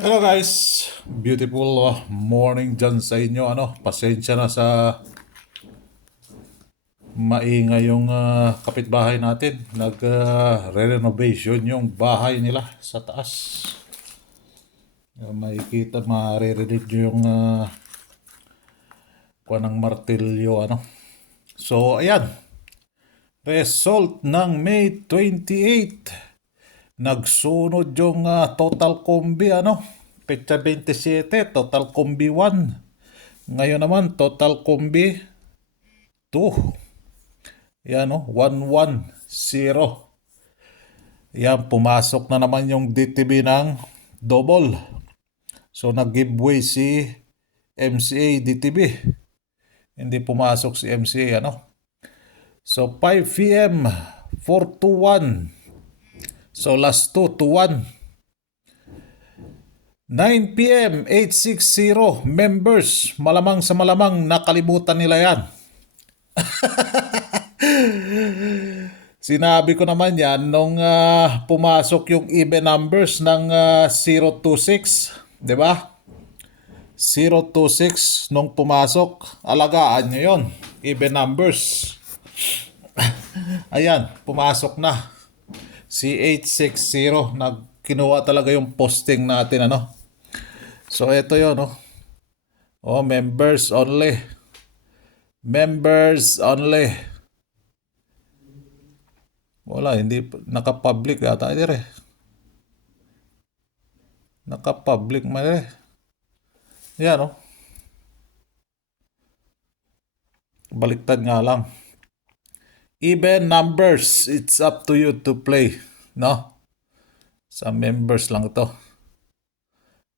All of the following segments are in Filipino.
Hello guys, beautiful morning dyan sa inyo. Pasensya na sa maingay yung kapitbahay natin. Nag-renovation yung bahay nila sa taas. Makikita, maririnig nyo yung kuha ng martilyo. So ayan, result ng May 28. Nagsunod yung total combi, Petsa 27, total combi 1. Ngayon naman, total combi 2. Yan, 110. Yan, pumasok na naman yung DTB ng double. So, nag-giveaway si MCA DTB. Hindi pumasok si MCA, So, 5 p.m. 421. So, last 2 to 1. 9 p.m. 860 members. Malamang sa malamang nakalimutan nila yan. Sinabi ko naman yan nung pumasok yung even numbers ng 026, 'di ba? 026 nung pumasok, alagaan nyo yon, even numbers. Ayan, pumasok na. Si 860, kinuha talaga yung posting natin, So, ito yun, members only. Members only. Wala, hindi naka-public ata dire. Naka-public man dire. Yan, Baliktad nga lang. Even numbers, it's up to you to play, no? Sa members lang to.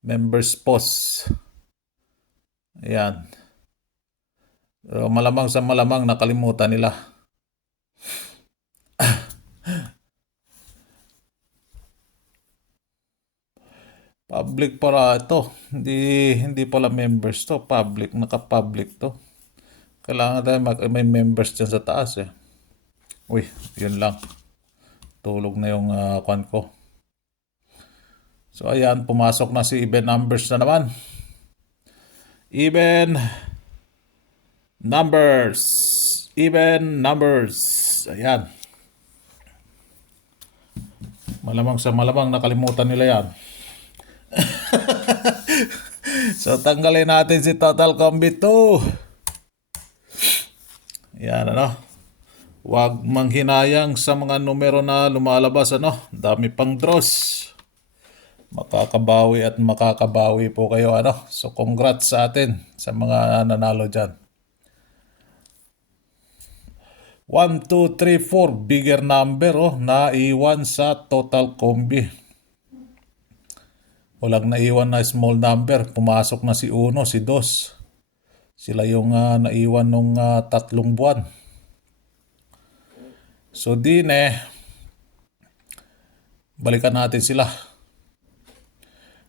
Members post. Ayan. So, malamang sa malamang nakalimutan nila. Public para ito. Hindi pala members to. Public, naka-public to. Kailangan tayo may members dyan sa taas eh. Uy, yun lang. Tulog na yung kwan ko. So ayan, pumasok na si even numbers na naman. Even numbers. Even numbers. Ayan. Malamang sa malamang nakalimutan nila yan. So tanggalin natin si total combi 2. Yan, Huwag manghinayang sa mga numero na lumalabas, Dami pang draws. Makakabawi at makakabawi po kayo, So congrats sa atin sa mga nanalo dyan. 1, 2, 3, 4 bigger number naiwan sa total combi. Walang naiwan na small number. Pumasok na si 1, si 2. Sila yung naiwan nung 3 buwan. So balikan natin sila.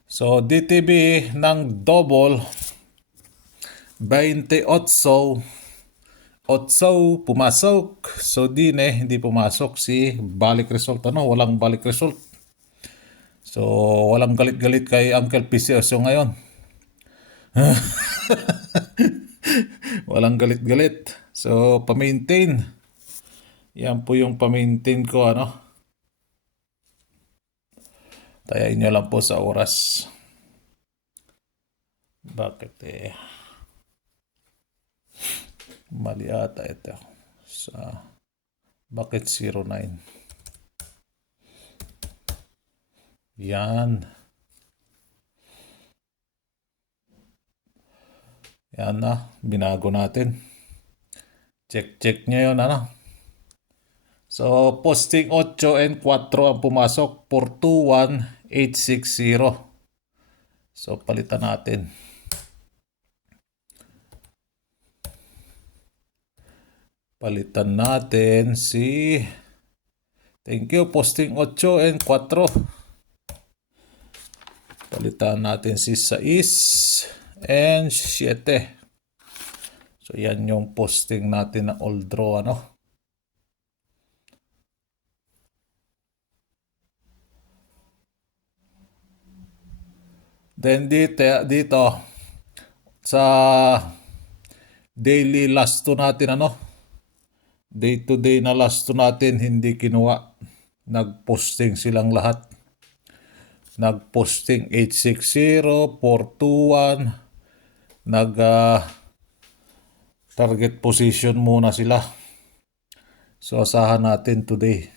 So DTB ng double 28 pumasok. So hindi pumasok si balik result, walang balik result. So walang galit-galit kay Uncle Picioso ngayon. Walang galit-galit. So pa-maintain. Yan po yung pa-maintain ko, Tayain nyo lang po sa oras. Bakit mali ata ito. Bakit 09? Yan. Yan na. Binago natin. Check nyo yun, So, posting 8 and 4 ang pumasok. 421,860. So, palitan natin. Palitan natin si... Thank you, posting 8 and 4. Palitan natin si 6 and 7. So, yan yung posting natin na all draw, Then dito sa daily last to natin day to day na last to natin hindi kinuha. Nagposting silang lahat. Nagposting 860, 421, target position muna sila. So asahan natin today.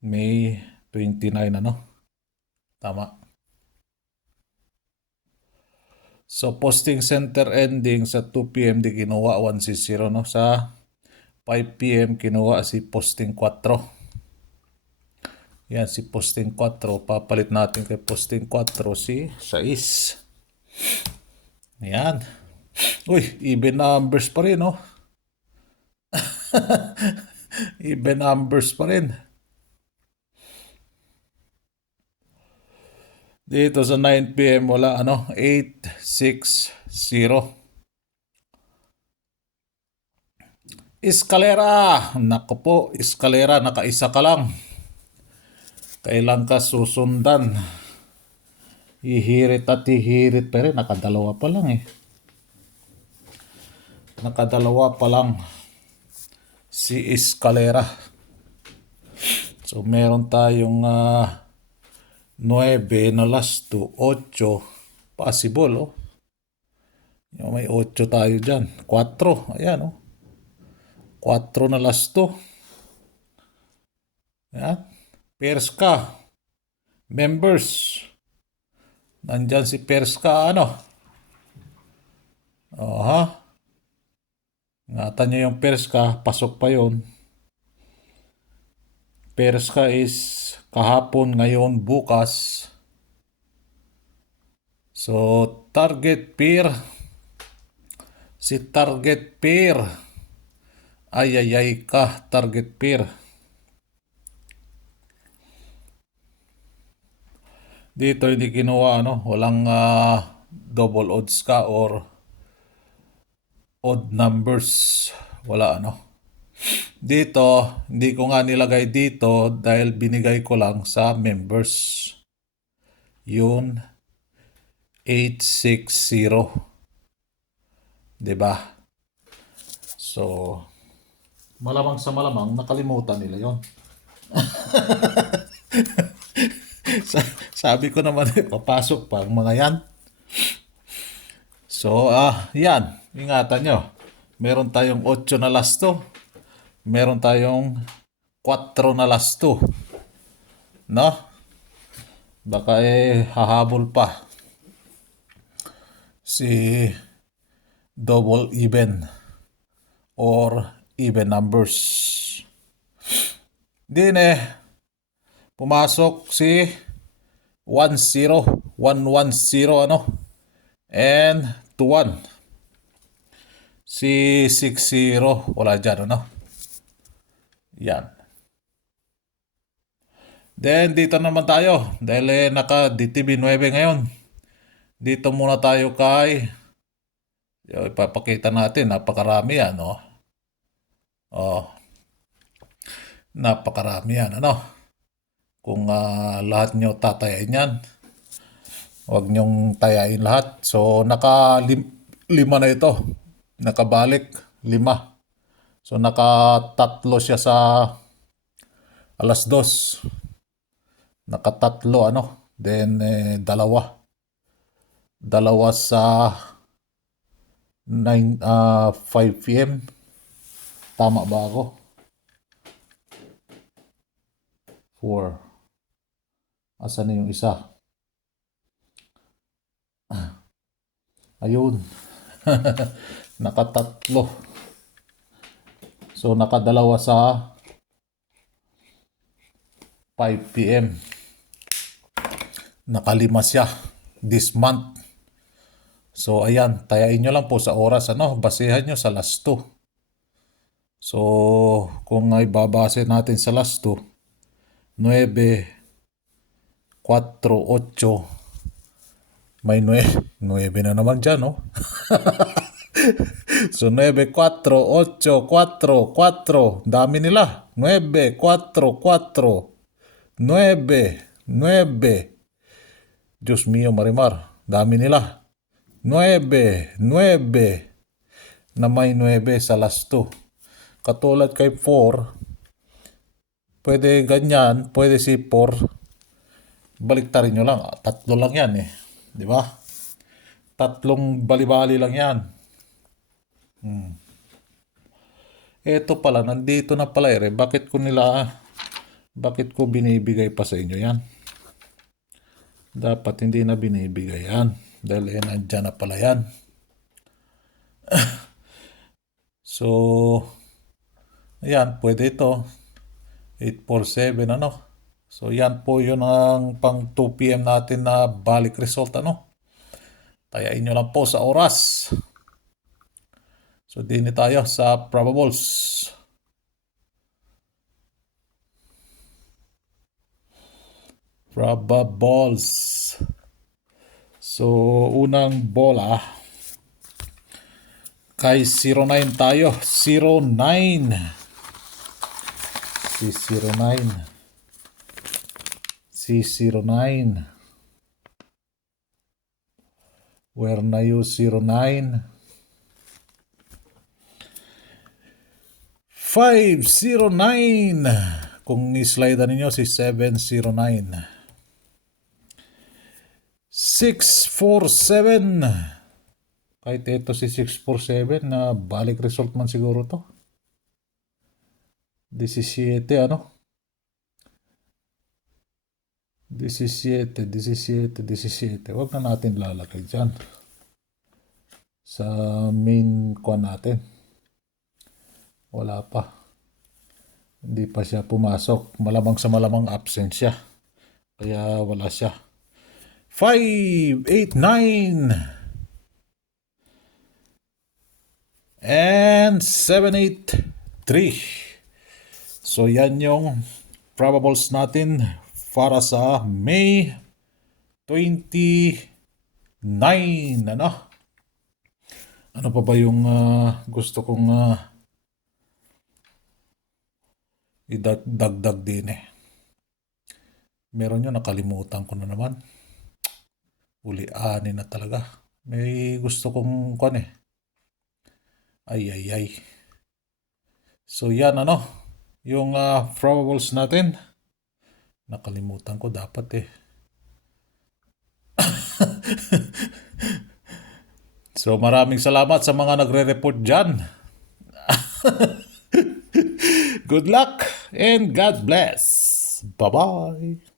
May 29 Tama. So posting center ending sa 2 p.m. di kinuha 160 sa 5 p.m. kinuha si posting 4. Yan si posting 4, papalit natin kay posting 4 si 6. Yan. Uy, even numbers pa rin even numbers pa rin. Dito sa 9 p.m. wala 860. Eskalera! Naku po, eskalera, nakaisa ka lang. Kailan ka susundan? Hihirit at hihirit pa rin. Nakadalawa pa lang Nakadalawa pa lang si eskalera. So meron tayong 9 na last to 8 possible may 8 tayo dyan. 4 ayan 4 na last to. Ayan. Perska members, nandyan si Perska ingatan nyo yung Perska, pasok pa yun. Perska is kahapon, ngayon, bukas. So, target pair. Si target pair. Ay ka, target pair. Dito hindi kinuha, walang double odds ka or odd numbers. Wala, Dito, hindi ko nga nilagay dito dahil binigay ko lang sa members. Yun, 860. Diba? So, malamang sa malamang, nakalimutan nila yon. Sabi ko naman, papasok pa ang mga yan. So, yan. Ingatan nyo. Meron tayong 8 na last to. Meron tayong 4 na last to. Baka hahabol pa si double even or even numbers. Din pumasok si 1-0, 1-1-0 and 2-1. Si 6-0 wala dyan Yan. Then dito naman tayo dahil naka DTB 9 ngayon. Dito muna tayo kay ipapakita natin, napakarami yan napakarami yan kung lahat nyo tatayain yan, huwag nyong tayain lahat. So naka 5 na ito, nakabalik 5. So nakatatlo siya sa alas 2. Nakatatlo then dalawa sa 5 p.m. Tama ba ako? 4. Asan na yung isa? Ayun. Nakatatlo. So nakadalawa sa 5 p.m. Nakalima siya this month. So ayan, tayain nyo lang po sa oras basehan nyo sa last 2. So kung ay babase natin sa last 2, 9, 4, 8, may 9 na naman dyan So 9, 4, 8, 4, 4, dami nila. 9, 4, 4, 9, 9, Diyos mio, Marimar. Dami nila. 9 na may 9 sa last 2. Katulad kay 4, pwede ganyan, pwede si 4. Baliktarin nyo lang. Tatlo lang yan eh. Di ba? Tatlong bali-bali lang yan. Eto pala, nandito na pala eh. Bakit ko binibigay pa sa inyo yan? Dapat hindi na binibigay yan. Dahil nandyan na pala yan. So, ayan, pwede ito. 847, ano? So, yan po yun ang pang 2 p.m. natin na balik result, ano? Tayain nyo lang po sa oras. So, din tayo sa probables. So, unang bola. Kay 09 tayo. 09. C09. Where na you 09? 509. Kung i-slide ninyo si 709. 647. Kahit ito si 647 na balik result man siguro to. 17, ano? 17. Huwag na natin lalagay dyan. Sa main kuan natin. Wala pa. Hindi pa siya pumasok. Malamang sa malamang absent siya. Kaya wala siya. 589 and 783. So yan yung probables natin para sa May 29. Ano pa ba yung gusto kong idagdag din eh. Meron yun, nakalimutan ko na naman. Ulianin na talaga. May gusto kong kuan eh. Ay. So yan ano, yung probables natin. Nakalimutan ko dapat eh. So maraming salamat sa mga nagre-report dyan. Good luck and God bless. Bye-bye.